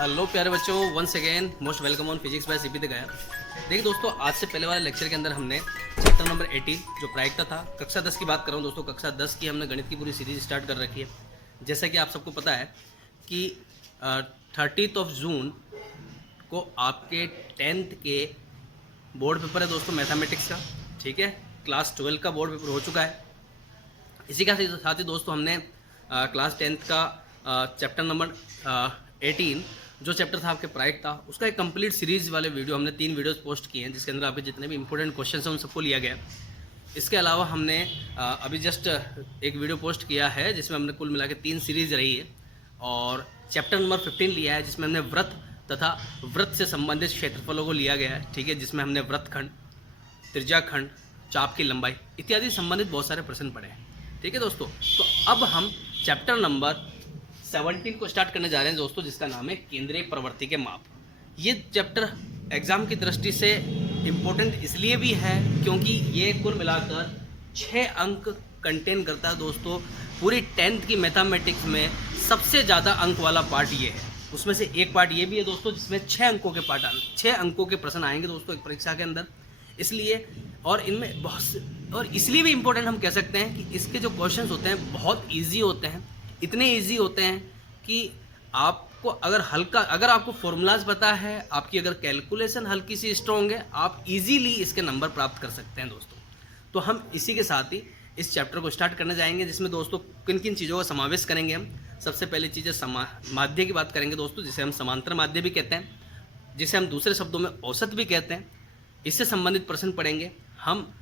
Hello प्यारे बच्चों, once again most welcome on physics by CP द गया। देखिए दोस्तों, आज से पहले वाले लेक्चर के अंदर हमने चैप्टर नंबर 18 जो प्रायिकता था, कक्षा 10 की बात कर रहा हूँ दोस्तों। कक्षा 10 की हमने गणित की पूरी सीरीज स्टार्ट कर रखी है। जैसा कि आप सबको पता है कि 30 जून को आपके 10th के बोर्ड पेपर है दोस्तों, मैथमेटिक्स का। ठीक है, क्लास 12 का बोर्ड पेपर हो चुका है। इसी का साथ ही दोस्तों हमने क्लास 10th का चैप्टर नंबर 18 जो चैप्टर था आपके प्रायिक था, उसका एक कंप्लीट सीरीज वाले वीडियो हमने 3 वीडियोस पोस्ट किए हैं, जिसके अंदर आपके जितने भी इंपॉर्टेंट क्वेश्चन हैं उन सबको लिया गया। इसके अलावा हमने अभी जस्ट एक वीडियो पोस्ट किया है जिसमें हमने कुल मिला के 3 सीरीज रही है, और चैप्टर नंबर 15 लिया है जिसमें हमने व्रत तथा व्रत से संबंधित क्षेत्रफलों को लिया गया है। ठीक है, जिसमें हमने व्रतखंड, त्रिज्याखंड, चाप की लंबाई इत्यादि संबंधित बहुत सारे प्रश्न पढ़े हैं। ठीक है दोस्तों, तो अब हम चैप्टर नंबर 17 को स्टार्ट करने जा रहे हैं दोस्तों, जिसका नाम है केंद्रीय प्रवृत्ति के माप। ये चैप्टर एग्जाम की दृष्टि से इम्पोर्टेंट इसलिए भी है क्योंकि ये कुल मिलाकर 6 अंक कंटेन करता है दोस्तों। पूरी 10th की मैथमेटिक्स में सबसे ज़्यादा अंक वाला पार्ट ये है। उसमें से एक पार्ट ये भी है दोस्तों जिसमें 6 अंकों के पार्ट 6 अंकों के प्रश्न आएंगे दोस्तों एक परीक्षा के अंदर। इसलिए और इनमें और इसलिए भी इम्पोर्टेंट हम कह सकते हैं कि इसके जो क्वेश्चंस होते हैं बहुत इजी होते हैं। इतने इजी होते हैं कि आपको अगर आपको फॉर्मूलाज पता है, आपकी अगर कैलकुलेशन हल्की सी स्ट्रॉन्ग है, आप इजीली इसके नंबर प्राप्त कर सकते हैं दोस्तों। तो हम इसी के साथ ही इस चैप्टर को स्टार्ट करने जाएंगे, जिसमें दोस्तों किन किन चीज़ों का समावेश करेंगे हम। सबसे पहली चीज़ है माध्य की बात करेंगे दोस्तों, जिसे हम समांतर माध्य भी कहते हैं, जिसे हम दूसरे शब्दों में औसत भी कहते हैं। इससे संबंधित प्रश्न पढ़ेंगे हम।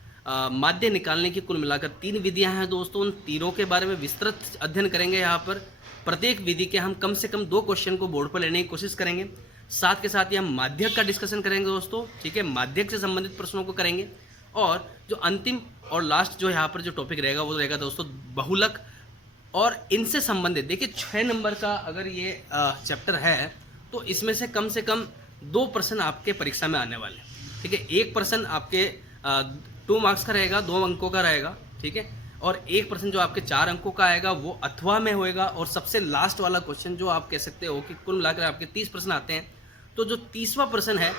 माध्य निकालने की कुल मिलाकर 3 विधियां हैं दोस्तों। उन तीनों के बारे में विस्तृत अध्ययन करेंगे यहाँ पर। प्रत्येक विधि के हम कम से कम 2 क्वेश्चन को बोर्ड पर लेने की कोशिश करेंगे। साथ के साथ ही हम माध्यक का डिस्कशन करेंगे दोस्तों। ठीक है, माध्यक से संबंधित प्रश्नों को करेंगे। और जो अंतिम और लास्ट जो यहाँ पर जो टॉपिक रहेगा वो रहेगा दोस्तों बहुलक, और इनसे संबंधित देखिए 6 नंबर का अगर ये चैप्टर है तो इसमें से कम 2 प्रश्न आपके परीक्षा में आने वाले। ठीक है, एक प्रश्न आपके 2 मार्क्स का रहेगा, 2 अंकों का रहेगा। ठीक है, और एक प्रश्न जो आपके 4 अंकों का आएगा वो अथवा में होएगा। और सबसे लास्ट वाला क्वेश्चन जो आप कह सकते हो कि कुल मिलाकर आपके 30 प्रश्न आते हैं, तो जो 30वां प्रश्न है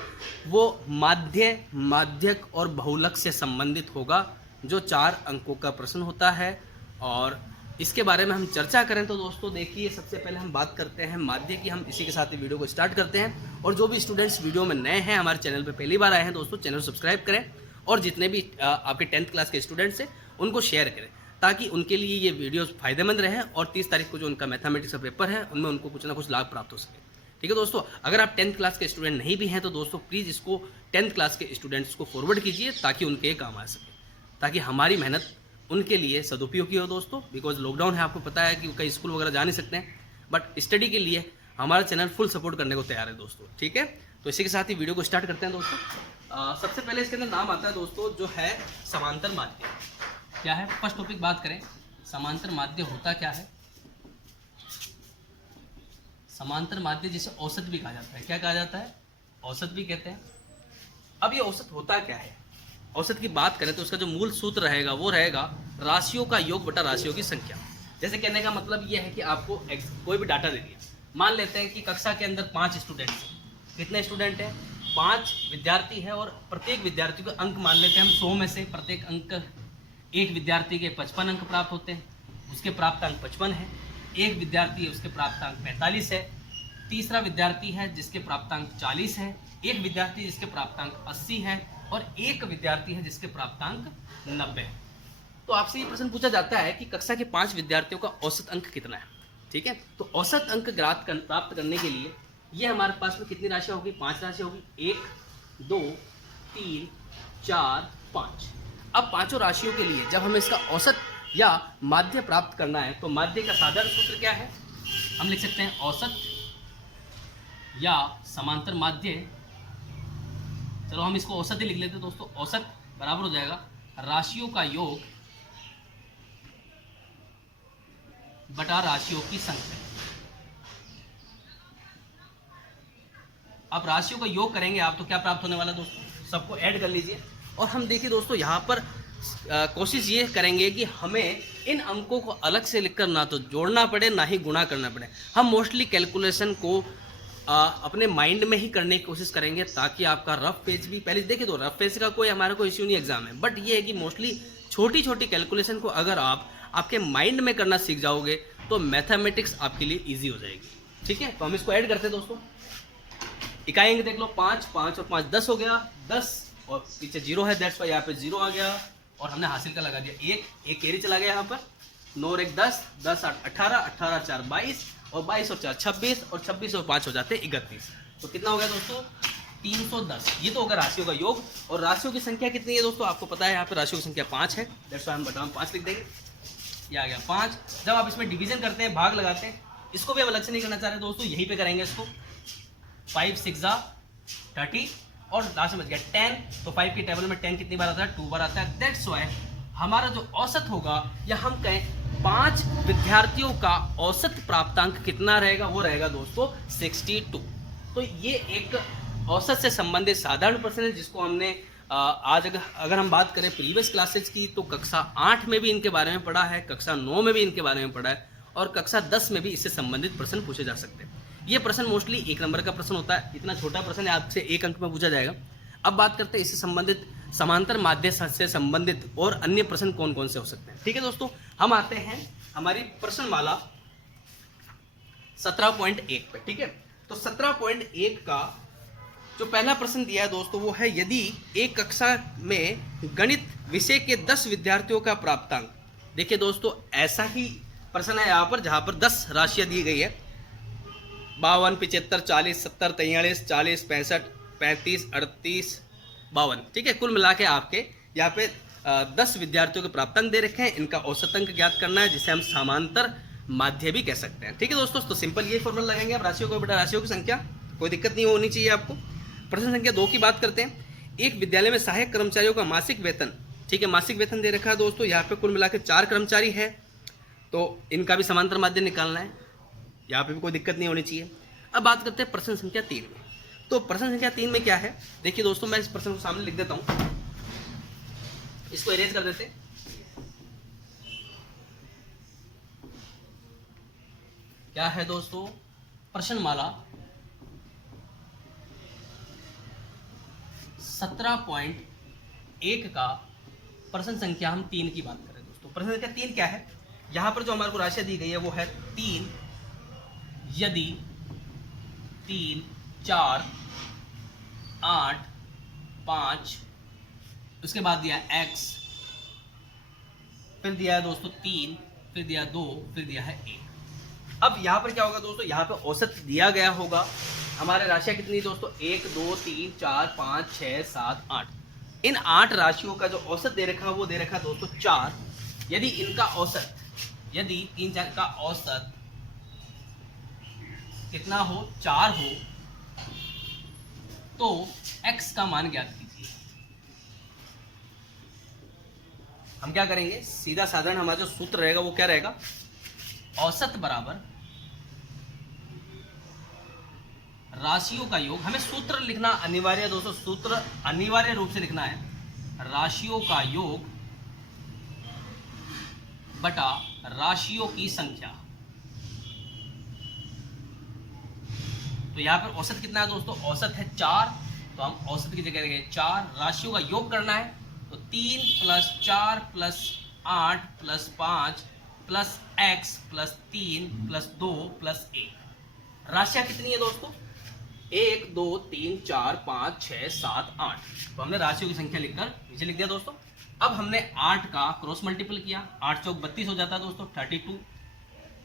वो माध्य, माध्यक और बहुलक से संबंधित होगा, जो 4 अंकों का प्रश्न होता है। और इसके बारे में हम चर्चा करें तो दोस्तों देखिए, सबसे पहले हम बात करते हैं माध्य की। हम इसी के साथ ही वीडियो को स्टार्ट करते हैं। और जो भी स्टूडेंट्स वीडियो में नए हैं, हमारे चैनल पे पहली बार आए हैं दोस्तों, चैनल सब्सक्राइब करें, और जितने भी आपके 10th क्लास के स्टूडेंट्स हैं उनको शेयर करें, ताकि उनके लिए ये वीडियोस फायदेमंद रहें और 30 तारीख को जो उनका मैथमेटिक्स का पेपर है उनमें उनको कुछ ना कुछ लाभ प्राप्त हो सके। ठीक है दोस्तों, अगर आप 10th क्लास के स्टूडेंट नहीं भी हैं तो दोस्तों प्लीज़ इसको 10th क्लास के स्टूडेंट्स को फॉरवर्ड कीजिए, ताकि उनके काम आ सके, ताकि हमारी मेहनत उनके लिए सदुपयोगी हो दोस्तों। बिकॉज लॉकडाउन है, आपको पता है कि कई स्कूल वगैरह जा नहीं सकते हैं, बट स्टडी के लिए हमारा चैनल फुल सपोर्ट करने को तैयार है दोस्तों। ठीक है, तो इसी के साथ ही वीडियो को स्टार्ट करते हैं दोस्तों। सबसे पहले इसके अंदर नाम आता है दोस्तों जो है समांतर माध्य। क्या है, फर्स्ट टॉपिक बात करें, समांतर माध्य होता क्या है। समांतर माध्य जिसे औसत भी कहा जाता है। क्या कहा जाता है? औसत भी कहते हैं। अब ये औसत होता क्या है? औसत की बात करें तो उसका जो मूल सूत्र रहेगा वो रहेगा राशियों का योग बटा राशियों की संख्या। जैसे कहने का मतलब ये है कि आपको कोई भी डाटा दे दिया, मान लेते हैं कि कक्षा के अंदर 5 स्टूडेंट्स हैं। कितने स्टूडेंट हैं? 5 विद्यार्थी हैं, और प्रत्येक विद्यार्थी को अंक मान लेते हैं हम 100 में से। प्रत्येक अंक, एक विद्यार्थी के 55 अंक प्राप्त होते हैं, उसके प्राप्त अंक 55 है। एक विद्यार्थी है, उसके प्राप्त अंक 45 है। तीसरा विद्यार्थी है जिसके प्राप्तांक 40 है। एक विद्यार्थी जिसके प्राप्तांक 80 है, और एक विद्यार्थी है जिसके प्राप्तांक 90 है। तो आपसे ये प्रश्न पूछा जाता है कि कक्षा के 5 विद्यार्थियों का औसत अंक कितना है। ठीक है, तो औसत अंक प्राप्त करने के लिए ये हमारे पास में कितनी राशियाँ होगी? 5 राशियाँ होगी। 1, 2, 3, 4, 5। अब पांचों राशियों के लिए जब हमें इसका औसत या माध्य प्राप्त करना है, तो माध्य का साधारण सूत्र क्या है? हम लिख सकते हैं औसत या समांतर माध्य। चलो हम इसको औसत ही लिख लेते हैं दोस्तों। औसत बराबर हो जाएगा राशियों का योग बटा राशियों की संख्या। अब राशियों का योग करेंगे आप तो क्या प्राप्त होने वाला दोस्तों? सबको ऐड कर लीजिए। और हम देखिए दोस्तों यहाँ पर कोशिश ये करेंगे कि हमें इन अंकों को अलग से लिखकर ना तो जोड़ना पड़े ना ही गुणा करना पड़े। हम मोस्टली कैलकुलेशन को अपने माइंड में ही करने की कोशिश करेंगे, ताकि आपका रफ पेज भी, पहले देखिए तो रफ पेज का कोई हमारा कोई इश्यू नहीं एग्जाम है, बट ये है कि मोस्टली छोटी छोटी कैलकुलेशन को अगर आप आपके माइंड में करना सीख जाओगे तो मैथमेटिक्स आपके लिए ईजी हो जाएगी। ठीक है, तो हम इसको ऐड करते हैं दोस्तों। इकाई अंक देख लो, 5 5 और 5 10 हो गया, 10 और पीछे 0 है, दैट्स वाई यहाँ पे 0 आ गया, और हमने हासिल का लगा दिया एक कैरी चला गया यहाँ पर, 9 और 1 10, 10 8 18, 18 4 22, और 22 और 4 26, और 26 और 5 हो जाते हैं 31। तो कितना हो गया दोस्तों 310। ये तो होगा राशियों का योग। और राशियों की संख्या कितनी है दोस्तों, आपको पता है यहाँ पे राशियों की संख्या 5 है, दैट्स वाई हम बटाम 5 लिख देंगे। ये आ गया 5। जब आप इसमें डिवीजन करते हैं, भाग लगाते हैं, इसको भी हम अलग से नहीं करना चाह रहे दोस्तों, यहीं पे करेंगे इसको। 5 6 30 और लास्ट में बच गया 10। तो 5 की टेबल में 10 कितनी बार आता है, 2 बार आता है, दैट्स वाई हमारा जो औसत होगा, या हम कहें 5 विद्यार्थियों का औसत प्राप्तांक कितना रहेगा, वो रहेगा दोस्तों 62। तो ये एक औसत से संबंधित साधारण प्रश्न है, जिसको हमने आज अगर हम बात करें प्रीवियस क्लासेज की, तो कक्षा 8 में भी इनके बारे में पढ़ा है, कक्षा 9 में भी इनके बारे में पढ़ा है, और कक्षा 10 में भी इससे संबंधित प्रश्न पूछे जा सकते हैं। ये प्रश्न मोस्टली 1 नंबर का प्रश्न होता है, इतना छोटा प्रश्न है, आपसे 1 अंक में पूछा जाएगा। अब बात करते हैं इससे संबंधित समांतर माध्य से संबंधित और अन्य प्रश्न कौन कौन से हो सकते हैं। ठीक है दोस्तों, हम आते हैं हमारी प्रश्नमाला 17.1 पे। ठीक है, तो 17.1 का जो पहला प्रश्न दिया है दोस्तों, वो है यदि एक कक्षा में गणित विषय के 10 विद्यार्थियों का प्राप्तांक। देखिए दोस्तों, ऐसा ही प्रश्न है यहाँ पर, जहाँ पर 10 राशियाँ दी गई है, 52 75 40 70 43 40 65 35 38 52। ठीक है, कुल मिला के आपके यहाँ पे 10 विद्यार्थियों के प्राप्तांक दे रखे हैं, इनका औसत अंक ज्ञात करना है, जिसे हम समांतर माध्य भी कह सकते हैं। ठीक है दोस्तों, तो सिंपल ये फॉर्मूला लगाएंगे आप, राशियों को बेटा राशियों की संख्या, कोई दिक्कत नहीं होनी चाहिए आपको। प्रश्न संख्या 2 की बात करते हैं। एक विद्यालय में सहायक कर्मचारियों का मासिक वेतन, ठीक है, मासिक वेतन दे रखा है दोस्तों, यहाँ पे कुल मिला के 4 कर्मचारी है, तो इनका भी समांतर माध्य निकालना है, यहाँ पे भी कोई दिक्कत नहीं होनी चाहिए। अब बात करते हैं प्रश्न संख्या 3 में। तो प्रश्न संख्या 3 में क्या है, देखिए दोस्तों, मैं इस प्रश्न को सामने लिख देता हूँ, इसको इरेज कर देते हैं। क्या है दोस्तों, प्रश्नमाला 17.1 का प्रश्न संख्या हम 3 की बात करें दोस्तों। प्रश्न संख्या 3 क्या है, यहाँ पर जो हमारे को राशियाँ दी गई है वो है 3 यदि 3 4 8 5, उसके बाद दिया x, फिर दिया है दोस्तों 3, फिर दिया 2, फिर दिया है 1। अब यहाँ पर क्या होगा दोस्तों, यहाँ पर औसत दिया गया होगा। हमारे राशियाँ कितनी दोस्तों, 1 2 3 4 5 6 7 8। इन 8 राशियों का जो औसत दे रखा है वो दे रखा है दोस्तों 4। यदि इनका औसत, यदि 3 4 का औसत कितना हो, 4 हो, तो x का मान ज्ञात कीजिए। हम क्या करेंगे, सीधा साधारण हमारा जो सूत्र रहेगा वो क्या रहेगा, औसत बराबर राशियों का योग। हमें सूत्र लिखना अनिवार्य है दोस्तों, सूत्र अनिवार्य रूप से लिखना है, राशियों का योग बटा राशियों की संख्या। तो यहाँ पर औसत कितना है दोस्तों, औसत है 4, तो हम औसत की जगह रखेंगे 4। राशियों का योग करना है, तो 3 + 4 + 8 + 5 + x + 3 + 2 + 1। राशियाँ कितनी है दोस्तों, 1 2 3 4 5 6 7 8। तो हमने राशियों की संख्या लिखकर नीचे लिख दिया दोस्तों। अब हमने 8 का क्रॉस मल्टीपल किया, 8 चौक 32 हो जाता है दोस्तों, 32।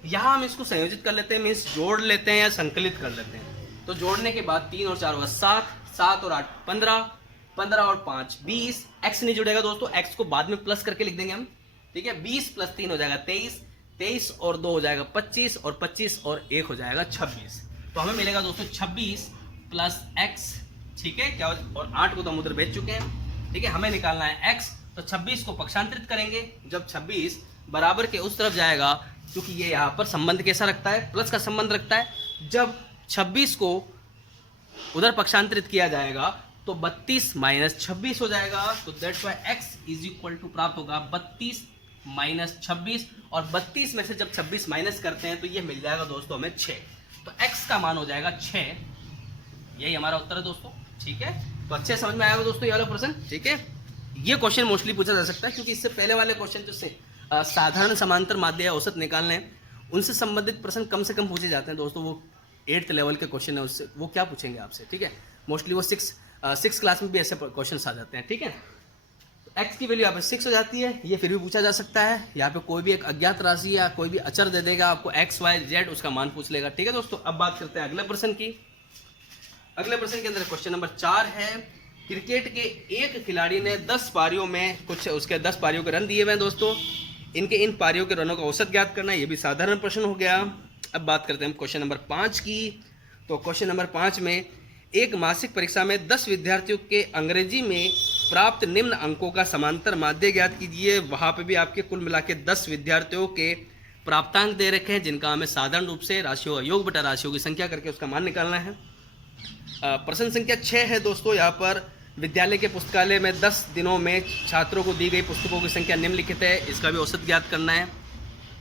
यहाँ हम इसको संयोजित कर लेते हैं, मीन्स जोड़ लेते हैं या संकलित कर लेते हैं। तो जोड़ने के बाद 3 और 4 होगा 7, 7 और 8 15, 15 और 5 20। x नहीं जुड़ेगा दोस्तों, x को बाद में प्लस करके लिख देंगे हम। ठीक है, 20 + 3 हो जाएगा 23, 23 और 2 हो जाएगा 25, और 25 और 1 हो जाएगा 26। तो हमें मिलेगा दोस्तों 26 + x। ठीक है, क्या, और 8 को तो हम उधर भेज चुके हैं। ठीक है, हमें निकालना है x, तो 26 को पक्षांतरित करेंगे। जब 26 बराबर के उस तरफ जाएगा, क्योंकि ये यहाँ पर संबंध कैसा रखता है, प्लस का संबंध रखता है। जब 26 को उधर पक्षांतरित किया जाएगा तो 32 - 26 हो जाएगा। तो दैट्स व्हाई x = प्राप्त होगा 32 - 26, और 32 में से जब 26 माइनस करते हैं तो ये मिल जाएगा दोस्तों हमें 6। तो x का मान हो जाएगा 6। यही हमारा उत्तर है दोस्तों। ठीक है, तो अच्छे समझ में आएगा दोस्तों ये वाला प्रश्न। ठीक है, ये क्वेश्चन मोस्टली पूछा जा सकता है क्योंकि इससे पहले वाले क्वेश्चन जो से साधारण समांतर माध्य या औसत निकालने हैं उनसे संबंधित प्रश्न कम से कम पूछे जाते हैं दोस्तों। वो 8th लेवल के क्वेश्चन है, उससे वो क्या पूछेंगे आपसे। ठीक है, मोस्टली वो 6 क्लास में भी ऐसे क्वेश्चन आ जाते हैं। ठीक है, एक्स की वैल्यू यहाँ पे 6 हो जाती है, ये फिर भी पूछा जा सकता है। यहाँ पे कोई भी एक अज्ञात राशि या कोई भी अचर दे देगा आपको एक्स वाई जेड, उसका मान पूछ लेगा। ठीक है दोस्तों, अब बात करते हैं अगले प्रश्न की। अगले प्रश्न के अंदर क्वेश्चन नंबर 4 है, क्रिकेट के एक खिलाड़ी ने 10 पारियों में कुछ उसके 10 पारियों के रन दिए हुए हैं दोस्तों। इनके इन पारियों के रनों का औसत ज्ञात करना, ये भी साधारण प्रश्न हो गया। अब बात करते हैं क्वेश्चन नंबर 5 की। तो क्वेश्चन नंबर 5 में, एक मासिक परीक्षा में 10 विद्यार्थियों के अंग्रेजी में प्राप्त निम्न अंकों का समांतर माध्य ज्ञात कीजिए। वहाँ पे भी आपके कुल मिला के 10 विद्यार्थियों के प्राप्तांक दे रखे हैं, जिनका हमें साधारण रूप से राशियों का योग बटा राशियों की संख्या करके उसका मान निकालना है। प्रश्न संख्या 6 है दोस्तों। यहाँ पर विद्यालय के पुस्तकालय में 10 दिनों में छात्रों को दी गई पुस्तकों की संख्या निम्नलिखित है, इसका भी औसत ज्ञात करना है।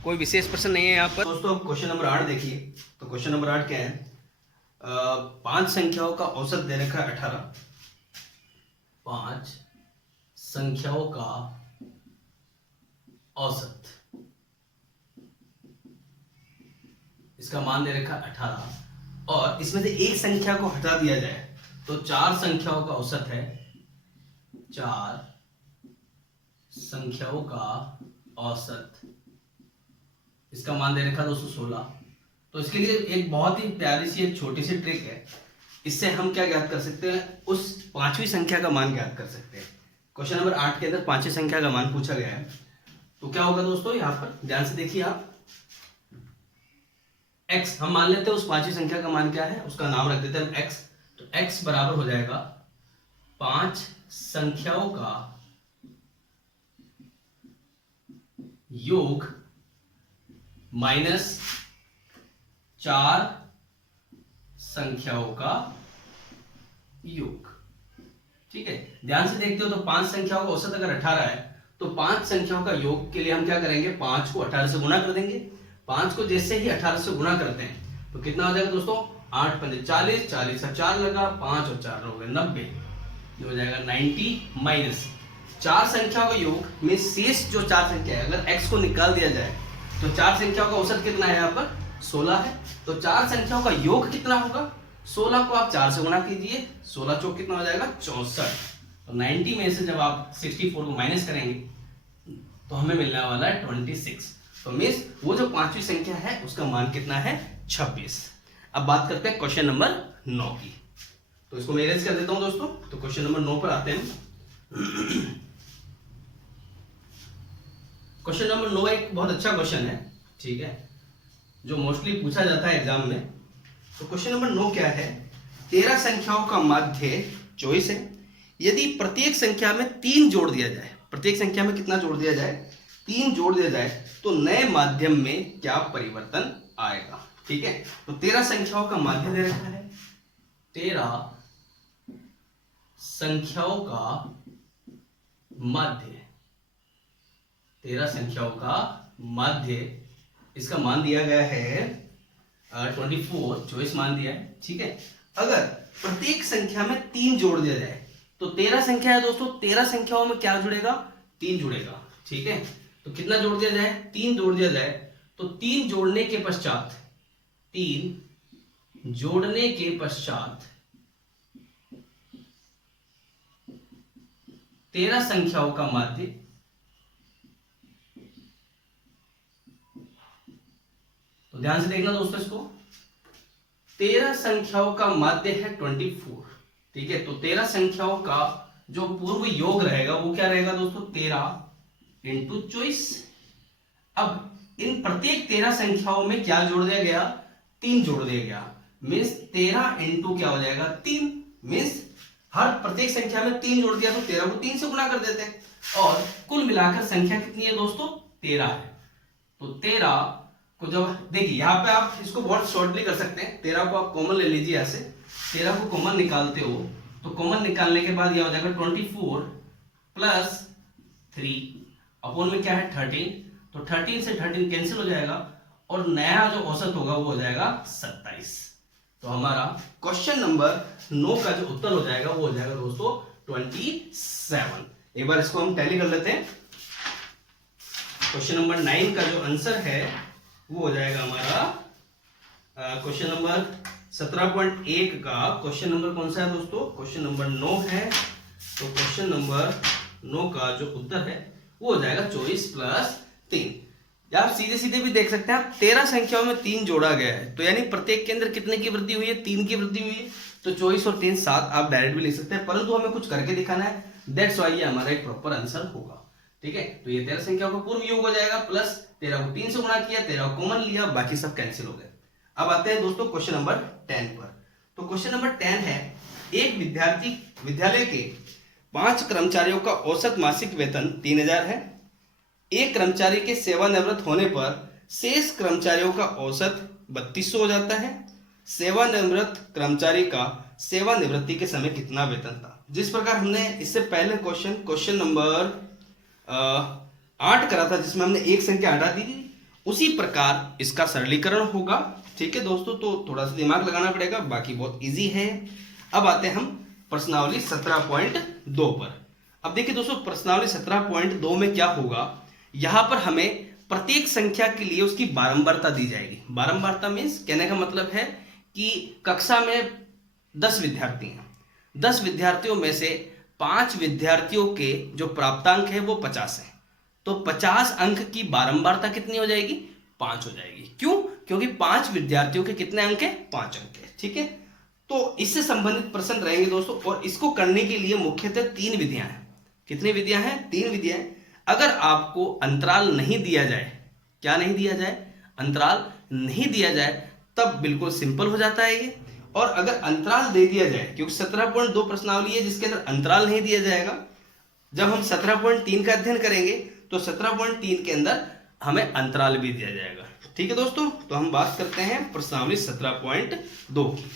कोई विशेष प्रश्न नहीं है यहाँ पर दोस्तों। क्वेश्चन नंबर 8 देखिए। तो क्वेश्चन नंबर 8 क्या है, 5 संख्याओं का औसत दे रखा है 18। 5 संख्याओं का औसत, इसका मान दे रखा 18 और इसमें से एक संख्या को हटा दिया जाए तो 4 संख्याओं का औसत है। 4 संख्याओं का औसत, इसका मान दे रखा 216। तो इसके लिए एक बहुत ही प्यारी सी एक छोटी सी ट्रिक है, इससे हम क्या ज्ञात कर सकते हैं, उस 5वीं संख्या का मान ज्ञात कर सकते हैं। क्वेश्चन नंबर 8 के अंदर 5वीं संख्या का मान पूछा गया है। तो क्या होगा दोस्तों, यहाँ पर ध्यान से देखिए आप, x हम मान लेते हैं उस 5वीं संख्या का मान क्या है, उसका नाम रख देते हैं x। तो x बराबर हो जाएगा 5 संख्याओं का योग माइनस 4 संख्याओं का योग। ठीक है, ध्यान से देखते हो तो 5 संख्याओं का औसत अगर 18 है तो 5 संख्याओं का योग के लिए हम क्या करेंगे, 5 को 18 से गुणा कर देंगे। 5 को जैसे ही 18 से गुणा करते हैं तो कितना हो जाएगा दोस्तों, 8 पंजे 40, 40 का 4 लगा, 5 और 4 हो गए 90, ये हो जाएगा 90 माइनस 4 संख्याओं का योग में शेष जो 4 संख्या है, अगर x को निकाल दिया जाए तो 4 संख्याओं का औसत कितना है, यहाँ पर 16 है। तो 4 संख्याओं का योग कितना होगा, 16 को आप 4 से गुणा कीजिए, 16 चौक कितना हो जाएगा 64। तो 90 में से जब आप 64 को माइनस करेंगे तो हमें मिलने वाला है 26। तो मींस वो जो 5वीं संख्या है उसका मान कितना है, 26। अब बात करते हैं क्वेश्चन नंबर 9 की। तो इसको मैं इरेज कर देता हूं दोस्तों। तो क्वेश्चन नंबर 9 पर आते हैं। क्वेश्चन नंबर 9 एक बहुत अच्छा क्वेश्चन है, ठीक है, जो मोस्टली पूछा जाता है एग्जाम में। तो क्वेश्चन नंबर 9 क्या है, 13 संख्याओं का माध्य 24 है। यदि प्रत्येक संख्या में 3 जोड़ दिया जाए, प्रत्येक संख्या में कितना जोड़ दिया जाए, 3 जोड़ दिया जाए तो नए माध्यम में क्या परिवर्तन आएगा। ठीक है, तो 13 संख्याओं का माध्य दे रखा है, 13 संख्याओं का माध्य, 13 संख्याओं का माध्य, इसका मान दिया गया है 24 मान दिया है। ठीक है, अगर प्रत्येक संख्या में 3 जोड़ दिया जाए तो 13 संख्या है दोस्तों, 13 संख्याओं में क्या जुड़ेगा, 3 जुड़ेगा। ठीक है, तो कितना जोड़ दिया जाए, 3 जोड़ दिया जाए। तो 3 जोड़ने के पश्चात, 3 जोड़ने के पश्चात 13 संख्याओं का माध्य, तो ध्यान से देखना दोस्तों इसको, 13 संख्याओं का माध्य है 24। ठीक है, तो 13 संख्याओं का जो पूर्व योग रहेगा वो क्या रहेगा दोस्तों, 13 इंटू 24। अब इन प्रत्येक 13 संख्याओं में क्या जोड़ दिया गया, 3 जोड़ दिया गया। मीन्स 13 इंटू क्या हो जाएगा 3, मीन्स हर प्रत्येक संख्या में 3 जोड़ दिया तो 13 को 3 से गुणा कर देते हैं और कुल मिलाकर संख्या कितनी है दोस्तों, 13 है। तो 13 को जब देखिए यहाँ पे आप इसको बहुत शॉर्टली कर सकते हैं, 13 को आप कॉमन ले लीजिए, ऐसे 13 को कॉमन निकालते हो तो कॉमन निकालने के बाद यह हो जाएगा 24 प्लस 3 अपॉन में क्या है 13। तो 13 से 13 कैंसिल हो जाएगा और नया जो औसत होगा वो हो जाएगा 27। तो हमारा क्वेश्चन नंबर 9 का जो उत्तर हो जाएगा वो हो जाएगा दोस्तों 27। एक बार इसको हम टैली कर लेते हैं। क्वेश्चन नंबर 9 का जो आंसर है वो हो जाएगा हमारा क्वेश्चन नंबर 17.1 का क्वेश्चन नंबर कौन सा है दोस्तों? क्वेश्चन नंबर 9 है। तो क्वेश्चन नंबर 9 का जो उत्तर है वो हो जाएगा 24 प्लस 3। आप सीधे सीधे भी देख सकते हैं, आप 13 संख्याओं में 3 जोड़ा गया है, तो यानी प्रत्येक के अंदर कितने की वृद्धि हुई है? 3 की वृद्धि हुई है। तो 24 और 3 7 आप डायरेक्ट भी लिख सकते हैं, परंतु हमें कुछ करके दिखाना है, दैट्स व्हाई ये हमारा एक प्रॉपर आंसर होगा। ठीक है, तो ये 13 संख्याओं का पूर्व योग हो जाएगा, प्लस 13 को 3 से गुणा किया, 13 को कॉमन लिया, बाकी सब कैंसिल हो गए। अब आते हैं दोस्तों क्वेश्चन नंबर 10 पर। तो क्वेश्चन नंबर 10 है, एक विद्यालय के 5 कर्मचारियों का औसत मासिक वेतन 3000 है। एक कर्मचारी के सेवानिवृत्त होने पर शेष कर्मचारियों का औसत 3200 हो जाता है। सेवानिवृत्त कर्मचारी का सेवानिवृत्ति के समय कितना वेतन था? जिस प्रकार हमने इससे पहले क्वेश्चन नंबर 8 करा था, जिसमें हमने एक संख्या हटा दी थी, उसी प्रकार इसका सरलीकरण होगा। ठीक है दोस्तों, तो थोड़ा सा दिमाग लगाना पड़ेगा, बाकी बहुत इजी है। अब आते हैं हम प्रश्नावली 17.2 पर। अब देखिए दोस्तों, प्रश्नावली 17.2 में क्या होगा, यहां पर हमें प्रत्येक संख्या के लिए उसकी बारंबारता दी जाएगी। बारंबारता मीन्स कहने का मतलब है कि कक्षा में 10 विद्यार्थी हैं, 10 विद्यार्थियों में से 5 विद्यार्थियों के जो प्राप्तांक है वो 50 है, तो 50 अंक की बारंबारता कितनी हो जाएगी? 5 हो जाएगी। क्यों? क्योंकि 5 विद्यार्थियों के कितने अंक है? 5 अंक है। ठीक है, तो इससे संबंधित प्रश्न रहेंगे दोस्तों, और इसको करने के लिए मुख्यतः 3 विधियां हैं। कितनी विधियां हैं? 3 विधियां हैं। अगर आपको अंतराल नहीं दिया जाए, क्या नहीं दिया जाए? अंतराल नहीं दिया जाए, तब बिल्कुल सिंपल हो जाता है ये। और अगर अंतराल दे दिया जाए, क्योंकि 17.2 प्रश्नावली है जिसके अंदर अंतराल नहीं दिया जाएगा, जब हम 17.3 का अध्ययन करेंगे तो 17.3 के अंदर हमें अंतराल भी दिया जाएगा। ठीक है दोस्तों, तो हम बात करते हैं प्रश्नावली 17.2 की।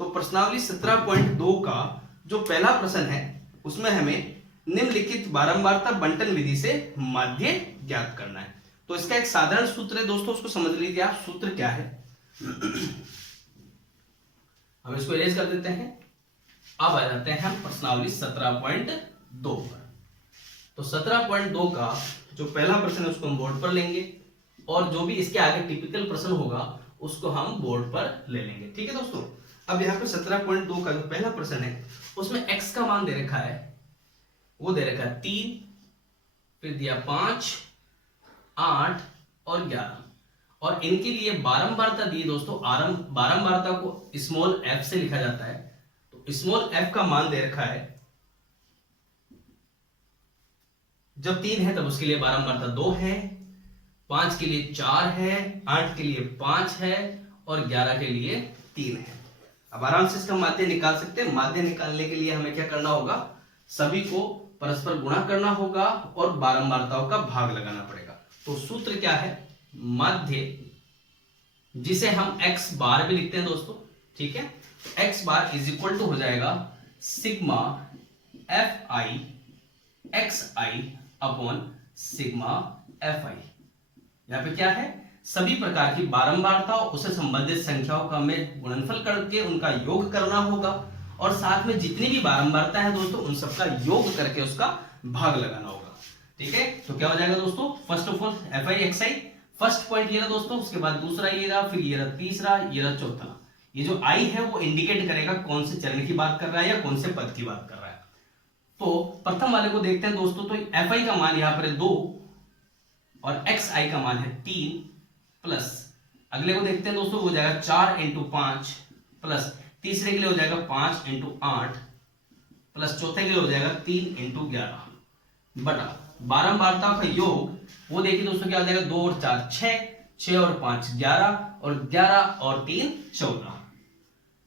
तो प्रश्नावली 17.2 का जो पहला प्रश्न है उसमें हमें निम्नलिखित बारंबारता बंटन विधि से माध्य ज्ञात करना है। तो इसका एक साधारण सूत्र है दोस्तों, उसको समझ लीजिए आप। सूत्र क्या है, हम इसको इरेज कर देते हैं। अब आ जाते हैं हम प्रश्नावली 17.2 पर। तो 17.2 का जो पहला प्रश्न है उसको हम बोर्ड पर लेंगे, और जो भी इसके आगे टिपिकल प्रश्न होगा उसको हम बोर्ड पर ले लेंगे। ठीक है दोस्तों, अब यहाँ पे 17.2 का जो पहला प्रश्न है उसमें x का मान दे रखा है, वो दे रखा है 3, फिर दिया 5, 8 और 11, और इनके लिए बारंबारता दी दोस्तों। बारंबारता को स्मॉल f से लिखा जाता है, तो स्मॉल f का मान दे रखा है। जब 3 है तब उसके लिए बारंबारता 2 है, 5 के लिए 4 है, 8 के लिए 5 है और 11 के लिए 3 है। अब आराम से इसका माध्य निकाल सकते हैं। माध्य निकालने के लिए हमें क्या करना होगा, सभी को परस्पर गुणा करना होगा और बारंबारताओं का भाग लगाना पड़ेगा। तो सूत्र क्या है, माध्य, जिसे हम x बार भी लिखते हैं दोस्तों। ठीक है, x bar is equal to हो जाएगा sigma f i x i upon sigma f i. यहाँ पे क्या है, सभी प्रकार की बारंबारता उससे संबंधित संख्याओं का हमें गुणनफल करके उनका योग करना होगा, और साथ में जितनी भी बारंबारता है दोस्तों उन सबका योग करके उसका भाग लगाना होगा। ठीक है, तो क्या हो जाएगा दोस्तों, first of all F i x I, first point ये रहा दोस्तों, उसके बाद दूसरा ये रहा, फिर ये रहा तीसरा, ये रहा चौथा। ये जो आई है वो इंडिकेट करेगा कौन से चरण की बात कर रहा है या कौन से पद की बात कर रहा है। तो प्रथम वाले को देखते हैं दोस्तों, तो एफ आई का मान यहाँ पर है 2 और एक्स आई का मान है 3 प्लस, अगले को देखते हैं दोस्तों, हो जाएगा 4 इंटू 5 प्लस, तीसरे के लिए हो जाएगा 5 इंटू 8 प्लस, चौथे के लिए हो जाएगा 3 इंटू 11 बटा बारंबारता का योग। वो देखिए दोस्तों क्या हो जाएगा, 2 और 4 6, 6 और 5 11 और 11 और 3 14।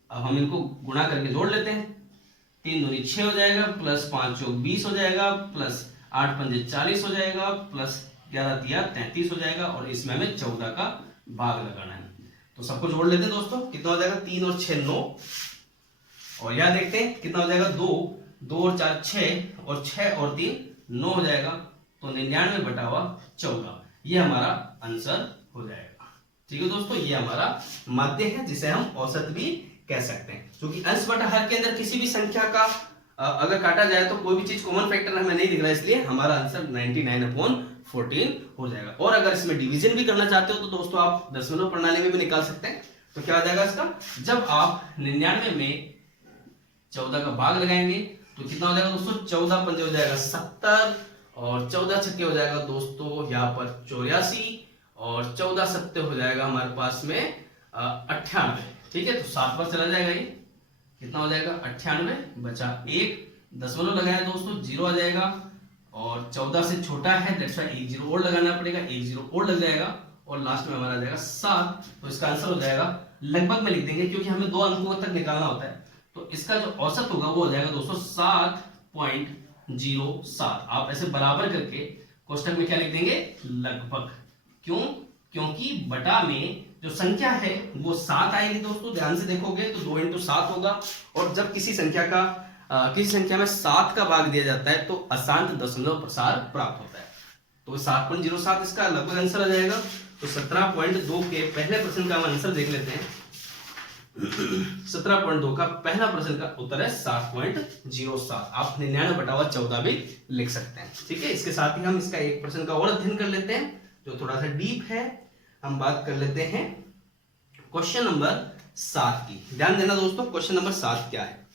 अब हम इनको गुणा करके जोड़ लेते हैं, 3 दूनी 6 हो जाएगा प्लस 5 चौक 20 हो जाएगा प्लस 8 पंजे 40 हो जाएगा प्लस 11 तिया 33 हो जाएगा, और इसमें हमें 14 का भाग लगाना है। तो सबको जोड़ लेते हैं दोस्तों, कितना हो जाएगा, 3 और 6 9, और यह देखते हैं कितना हो जाएगा, 2 2 और 4 6 और 6 और 3 9 हो जाएगा, तो 99 बटा हुआ 14, ये हमारा आंसर हो जाएगा। ठीक है दोस्तों, ये हमारा माध्य है जिसे हम औसत भी कह सकते हैं, क्योंकि अंश बटा हर के अंदर किसी भी संख्या का अगर काटा जाए तो कोई भी चीज कॉमन फैक्टर हमें नहीं दिख रहा है, इसलिए हमारा आंसर 99/14 हो जाएगा। और अगर इसमें डिवीजन भी करना चाहते हो तो दोस्तों आप दशमलव प्रणाली में भी निकाल सकते हैं। तो क्या हो जाएगा इसका, जब आप 99 में 14 का भाग लगाएंगे तो कितना हो जाएगा दोस्तों, 14 पंजे हो जाएगा 70, और 14 छक्के हो जाएगा दोस्तों यहाँ पर 84, और 14 सत्ते हो जाएगा हमारे पास में 98। ठीक है, तो 7 पर चला जाएगा, ये कितना हो जाएगा 98, बचा 1, दशमलव लगाया दोस्तों 0 आ जाएगा, और 14 से छोटा है दैट्स व्हाई 1 0 और लगाना पड़ेगा, 1 0 और लग जाएगा, और लास्ट में हमारा आ जाएगा 7। तो इसका आंसर हो जाएगा, लगभग में लिख देंगे क्योंकि हमें 2 अंकों तक निकालना होता है, तो इसका जो औसत होगा वो हो जाएगा दोस्तों 7.07। आप ऐसे बराबर करके कोष्टक में क्या लिख देंगे, लगभग। क्यों, क्योंकि बटा में जो संख्या है वो 7 आएगी दोस्तों, ध्यान से देखोगे तो 2 × 7 होगा, और जब किसी संख्या में 7 का भाग दिया जाता है तो अशांत दशमलव प्रसार प्राप्त होता है। तो 7.07 इसका लगभग आंसर आ जाएगा। तो 17.2 के पहले प्रश्न का हम आंसर देख लेते हैं। 17.2 का पहला प्रश्न का उत्तर है 7.07। आप 99/14 भी लिख सकते हैं। ठीक है, इसके साथ ही हम इसका एक प्रश्न का और अध्ययन कर लेते हैं जो थोड़ा सा डीप है। हम बात कर लेते हैं क्वेश्चन नंबर 7 की। ध्यान देना दोस्तों, क्वेश्चन नंबर 7 क्या है।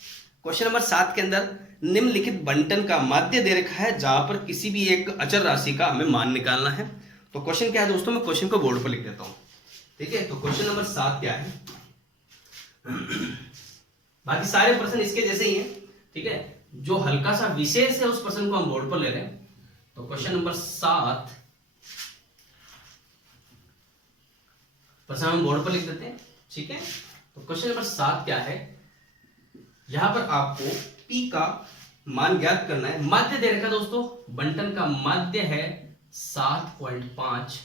क्वेश्चन नंबर 7 के अंदर निम्नलिखित बंटन का माध्य दे रखा है जहां पर किसी भी एक अचर राशि का हमें मान निकालना है। तो क्वेश्चन क्या है दोस्तों, मैं क्वेश्चन को बोर्ड पर लिख देता हूं। ठीक है, तो क्वेश्चन नंबर 7 क्या है, बाकी सारे प्रश्न इसके जैसे ही हैं। ठीक है, जो हल्का सा विशेष है उस प्रश्न को हम बोर्ड पर ले रहे हैं। तो क्वेश्चन नंबर 7 प्रश्न हम बोर्ड पर लिख देते हैं। ठीक है, तो क्वेश्चन नंबर 7 क्या है, यहां पर आपको P का मान ज्ञात करना है। माध्य दे रखा दोस्तों, बंटन का माध्य है 7.5।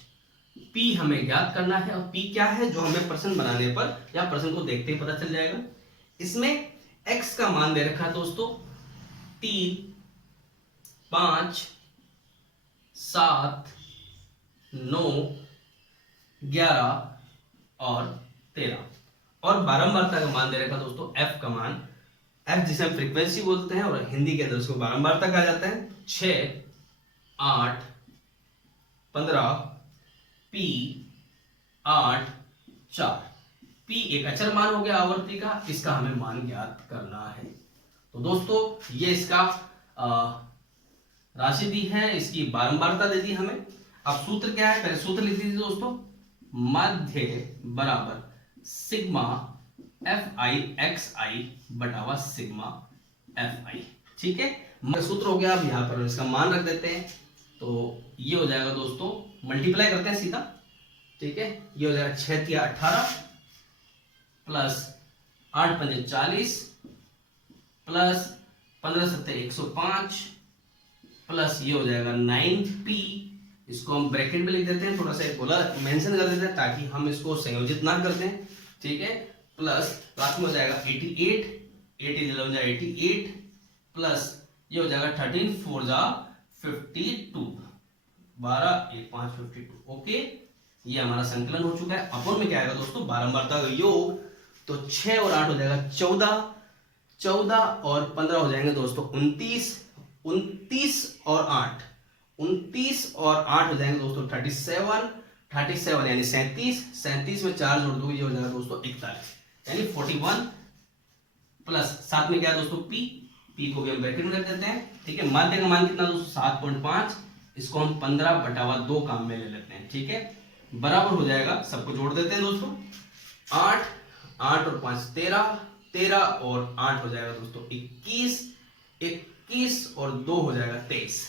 P हमें ज्ञात करना है, और P क्या है जो हमें प्रश्न बनाने पर या प्रश्न को देखते ही पता चल जाएगा। इसमें X का मान दे रखा है दोस्तों 3, 5, 7, 9, 11 और 13, और बारंबारता का मान दे रखा दोस्तों F का मान, F जिसे हम फ्रीक्वेंसी बोलते हैं और हिंदी के अंदर उसको बारंबारता कहा जाता है। 6, 8, 15, P 8, 4। P एक अचर मान हो गया आवर्ती का, इसका हमें मान ज्ञात करना है। तो दोस्तों ये इसका राशि दी है, इसकी बारंबारता दे दी हमें। अब सूत्र क्या है, पहले सूत्र लिख दीजिए दोस्तों, माध्य बराबर सिग्मा FI/XI बटावा सिग्मा FI। ठीक है, सूत्र हो गया। अब यहां पर इसका मान रख देते हैं, तो ये हो जाएगा दोस्तों, मल्टीप्लाई करते हैं सीधा। ठीक है, ये हो जाएगा 6 × 18 प्लस 8 × 5 = 40 प्लस 15 × 7 = 105 प्लस ये हो जाएगा 9P। इसको हम ब्रैकेट में लिख देते हैं, थोड़ा सा बोला मेंशन कर देते हैं ताकि हम इसको संयोजित ना कर दें। ठीक है, प्लस लास्ट में हो जाएगा 88, 80 हो जाएगा 88 प्लस ये हो जाएगा 13 4 जा 52, 12 1 5 52। ओके, ये हमारा संकलन हो चुका है। अपन में क्या आएगा दोस्तों, बारंबारता का योग, तो 6 और 8 हो जाएगा 14, 14 और 15 हो जाएंगे दोस्तों 29, 29 और 8 हो जाएंगे दोस्तों 37, 37 यानी 37, 37 में 4 जोड़ दो, ये हो जाएगा दोस्तों 41 यानी 41 प्लस साथ में क्या है दोस्तों P को भी हम ब्रैकेट में रख देते हैं। ठीक है, माध्य का मान कितना दोस्तों 7.5, इसको हम 15/2 काम में ले लेते हैं। ठीक है, बराबर हो जाएगा, सबको जोड़ देते हैं दोस्तों, 8 और 5 13, 13 और 8 हो जाएगा दोस्तों 21, 21 और 2 हो जाएगा 23,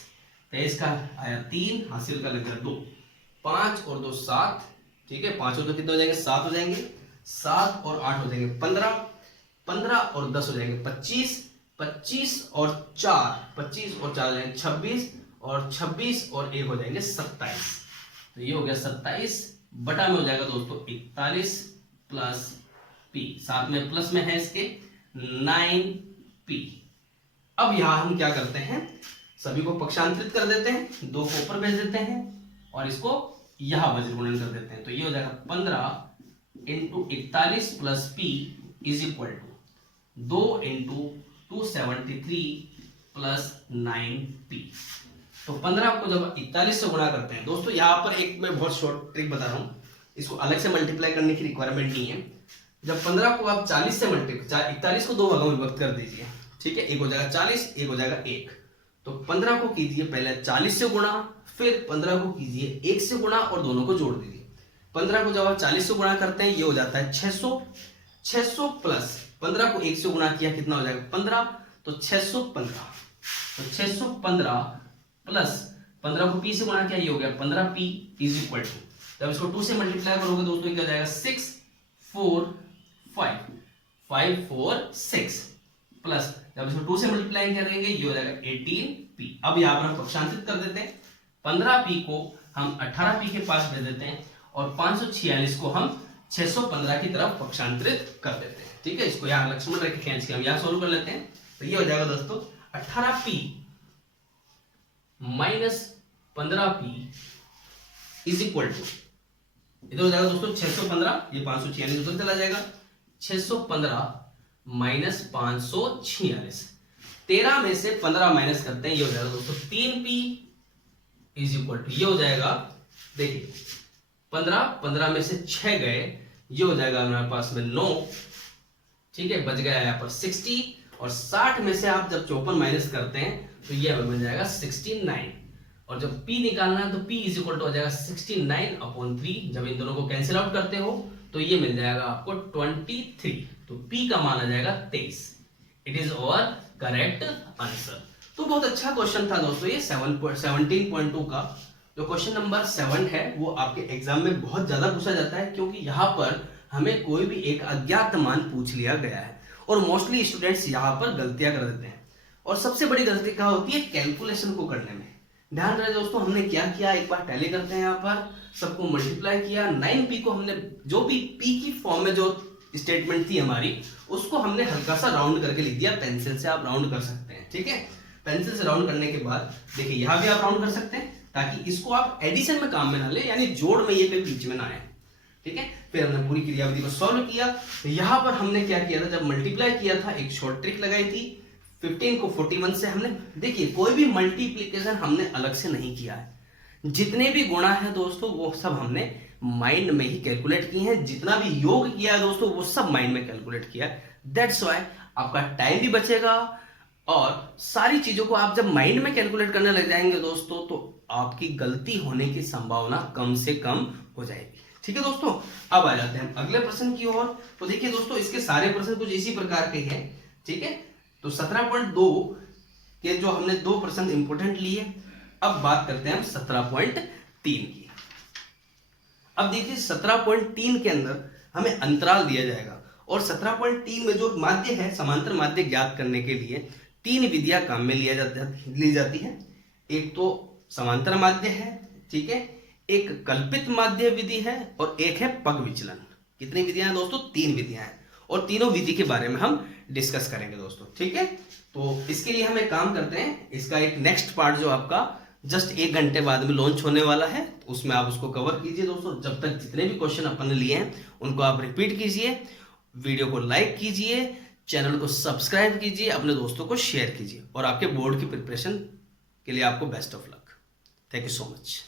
23 का आया 3, हासिल का लग गया 2, 5 और 2 7। ठीक है, 5 और 2 कितने हो जाएंगे, 7 हो जाएंगे, 7 और 8 हो जाएंगे 15, 15 और 10 हो जाएंगे 25, 25 और 4 हो जाएंगे 26, और 26 और 1 हो जाएंगे 27। तो ये हो गया 27 बटा में हो जाएगा दोस्तों 41 प्लस P, साथ में प्लस में है इसके 9P। अब यहां हम क्या करते हैं, सभी को पक्षांतरित कर देते हैं, 2 को ऊपर भेज देते हैं और इसको यहां वज्र गुणन कर देते हैं, तो ये हो जाएगा 15 into 41 plus p is equal to 2 into 273 plus 9p। तो 15 को जब 41 से गुणा करते हैं दोस्तों, यहां पर एक मैं बहुत शॉर्ट ट्रिक बता रहा हूं, इसको अलग से मल्टीप्लाई करने की रिक्वायरमेंट नहीं है। जब 15 को आप 40 से मल्टीप्लाई, 41 को दो भागों में विभक्त कर दीजिए, ठीक है, एक हो जाएगा 40, एक हो जाएगा 1। तो 15 को कीजिए पहले 40 से गुणा, फिर 15 को कीजिए 1 से गुणा और दोनों को जोड़ दीजिए। 15 को जब आप 40 से गुणा करते हैं ये हो जाता है 600 प्लस 15 को 1 से गुणा किया कितना हो जाएगा 15, तो 615। तो 615 प्लस 15 को p से गुणा किया ये हो गया 15p इज इक्वल टू, जब इसको 2 से मल्टीप्लाई करोगे दोस्तों क्या हो जाएगा 6 4 5 5 4 6 प्लस जब इसको 2 से मल्टीप्लाई करेंगे ये हो जाएगा 18p। अब यहां पर हम पक्षांतरित कर देते हैं, 15p को हम 18p के पास भेज देते हैं और 546 को हम 615 की तरफ पक्षांतरित कर देते हैं, ठीक है। इसको यहां लक्ष्मण रेखा खींच के हम यहां सोल्व कर लेते हैं, तो ये हो जाएगा दोस्तों 18p minus 15p is equal to, इधर हो जाएगा दोस्तों 615, ये 546 उधर चला जाएगा, 615 माइनस 546, 13 में से 15 माइनस करते हैं ये हो जाएगा दोस्तों 3p इज इक्वल टू, ये हो जाएगा देखिए 15 में से 6 गए, ये हो जाएगा हमारे पास में 9, ठीक है, बच गया यहाँ पर 60, और 60 में से आप जब 54 माइनस करते हैं तो ये बन जाएगा 69, और जब p निकालना है तो p इज इक्वल टू हो जाएगा 69/3। जब इन दोनों को कैंसिल आउट करते हो तो ये मिल जाएगा आपको 23, तो p का मान आ जाएगा 23। It is our correct answer. तो बहुत अच्छा क्वेश्चन था दोस्तों ये 17.2 का। जो क्वेश्चन नंबर 7 है वो आपके एग्जाम में बहुत ज्यादा पूछा जाता है, क्योंकि यहाँ पर हमें कोई भी एक अज्ञात मान पूछ लिया गया है और मोस्टली स्टूडेंट्स यहाँ पर गलतियां कर देते हैं, और सबसे बड़ी गलती क्या होती है कैलकुलेशन को करने में। ध्यान रहे दोस्तों, हमने क्या किया, एक बार टैली करते हैं, यहाँ पर सबको मल्टीप्लाई किया, 9p को हमने जो भी p की फॉर्म में जो स्टेटमेंट थी हमारी उसको हमने हल्का सा राउंड करके लिख दिया, पेंसिल से आप राउंड कर सकते हैं, ठीक है। पेंसिल से राउंड करने के बाद देखिए यहाँ भी आप राउंड कर सकते हैं, ताकि इसको आप एडिशन में काम में ना ले, यानी जोड़ में ये कहीं बीच में ना आए, ठीक है। फिर हमने पूरी क्रियाविधि को सॉल्व किया, तो यहाँ पर हमने क्या किया था, जब मल्टीप्लाई किया था एक शॉर्ट ट्रिक लगाई थी, 15 को 41 से हमने, देखिए कोई भी मल्टीप्लीकेशन हमने अलग से नहीं किया है, जितने भी गुणा है दोस्तों वो सब हमने माइंड में ही कैलकुलेट किए हैं, जितना भी योग किया है दोस्तों वो सब माइंड में कैलकुलेट किया है। दैट्स व्हाई आपका टाइम भी बचेगा, और सारी चीजों को आप जब माइंड में कैलकुलेट करने लग जाएंगे दोस्तों तो आपकी गलती होने की संभावना कम से कम हो जाएगी, ठीक है दोस्तों। अब आ जाते हैं अगले प्रश्न की ओर। तो देखिए दोस्तों इसके सारे प्रश्न कुछ इसी प्रकार के हैं, ठीक है। तो 17.2 के जो हमने 2 प्रश्न इंपोर्टेंट लिए, अब बात करते हैं हम 17.3 की। अब देखिए 17.3 के अंदर हमें अंतराल दिया जाएगा, और 17.3 में जो माध्य है, समांतर माध्य ज्ञात करने के लिए 3 विधियां काम में ली जाती है। एक तो समांतर माध्य है, ठीक है, एक कल्पित माध्य विधि है, और एक है पग विचलन। कितनी विधियां हैं दोस्तों? 3 विधियां हैं, और तीनों विधि के बारे में हम डिस्कस करेंगे दोस्तों, ठीक है। तो इसके लिए हम एक काम करते हैं, इसका एक नेक्स्ट पार्ट जो आपका जस्ट 1 घंटे बाद में लॉन्च होने वाला है, उसमें आप उसको कवर कीजिए दोस्तों। जब तक जितने भी क्वेश्चन अपन ने लिए हैं उनको आप रिपीट कीजिए, वीडियो को लाइक कीजिए, चैनल को सब्सक्राइब कीजिए, अपने दोस्तों को शेयर कीजिए, और आपके बोर्ड की प्रिपरेशन के लिए आपको best of luck. Thank you so much.